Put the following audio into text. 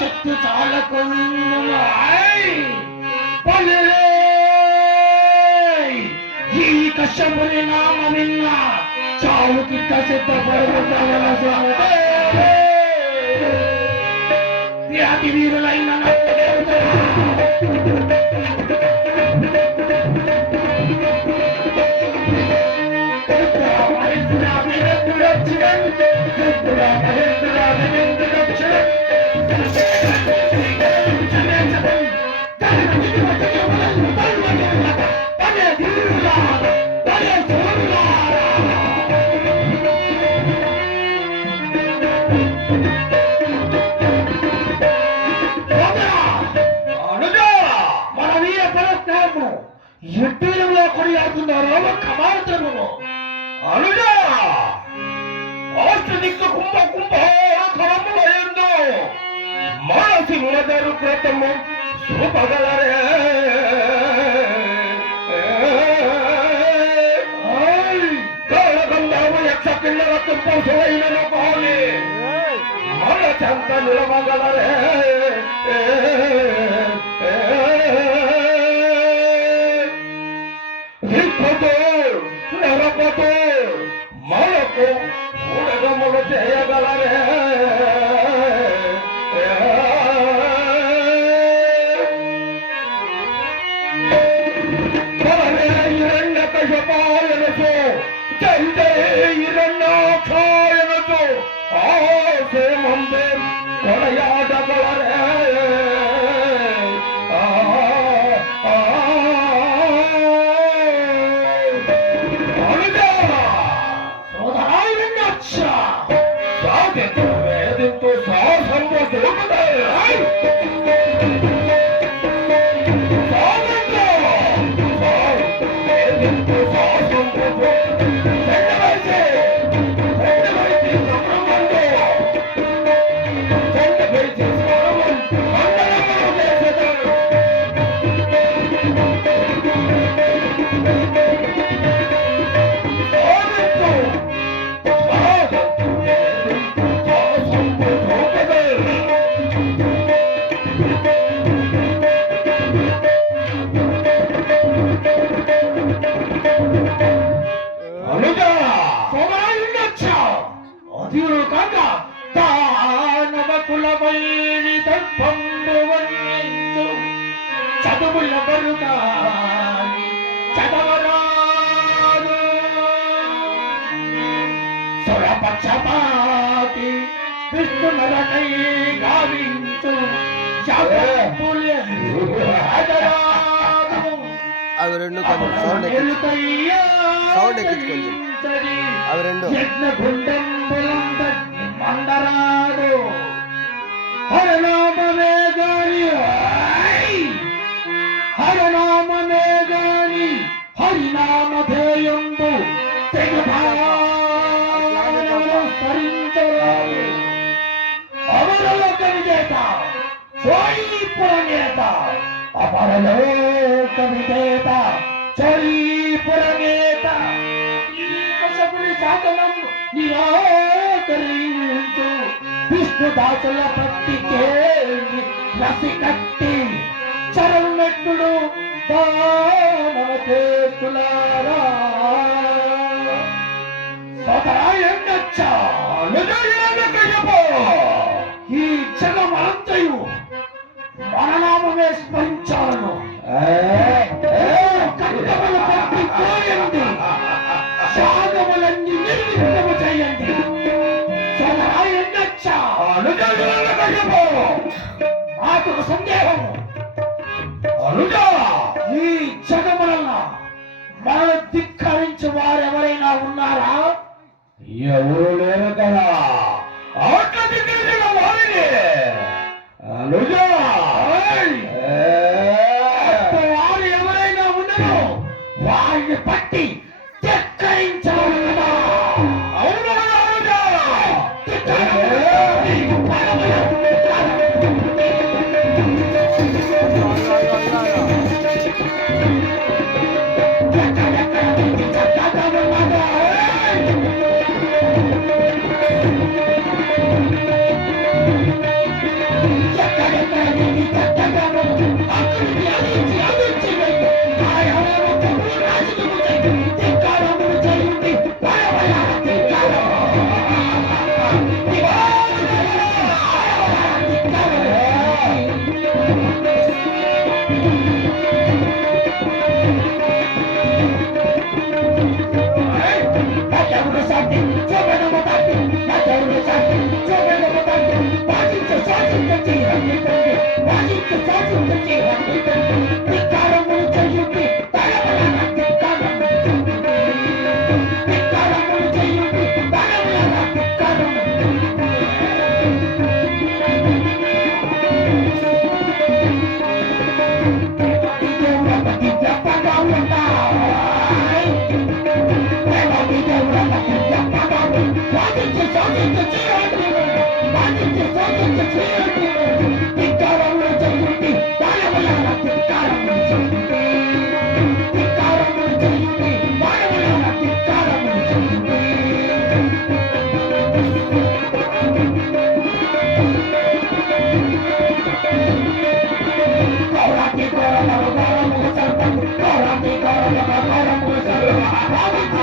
శక్తి చాలకుండా ఈ కశ్యపుని నామమిన్న చావుకి అతి వీరులైన ఎట్టిలో కొని ఆడుతున్నారో కమాడుతున్నాము అనుజా ఆస్ట్రిక కుంభ కుంభములందు మనసి మునదరు క్రతము చూపగలరే కాళగంధాము యక్ష కిన్నరకు పశువైనను కాని మన చెంత నిలవగలరే నరపతో మనకు ఊడగములు చేయగలరే హిరణ్యకశపాయనచో హిరణ్యాక్షాయనచో ఆసేమందే కొడయాడగలరే చదువుల బరుగాని చదవరాదు సురపక్షపాతి విష్ణునరకై గావించు అవి రెండు కొంచెం సౌండ్ ఎక్కించుకోండి అవి రెండు మండరాడు హరనామమే గాని హరనామమే గాని హరినామధేయంబు స్మరించరాదు అమరలోక విజేత చోళీపురనేత అపరలోక విజేత చోళీపురనేత ఈ కశపుని శాసనం నిరాకరించు విష్ణుదాసుల పట్టికే రసి కట్టి చరన్నట్టుడు దానవకేకులారా ఈ జగమంతయు మననామమే స్మరించాలను కట్టములు పట్టి పోయండి శాగములన్నీ నిర్విఘ్నము చేయండి నాకు సందేహము అనుజా ఈ జగములన్న మన ధిక్కరించు వారెవరైనా ఉన్నారా? ఎవరు లేరు కదా. ఆటల దిగ్గజుల వారిని అనుజా వారు ఎవరైనా ఉన్నారో వారిని పట్టి ధిక్కరించవాలి కదా. అవును అనుజా సాధించి ధిక్కారములు చేయుడి తలములన ధిక్కారములు చేయుడి ధిక్కారములు చేయుడి తలములన ధిక్కారములు Ahora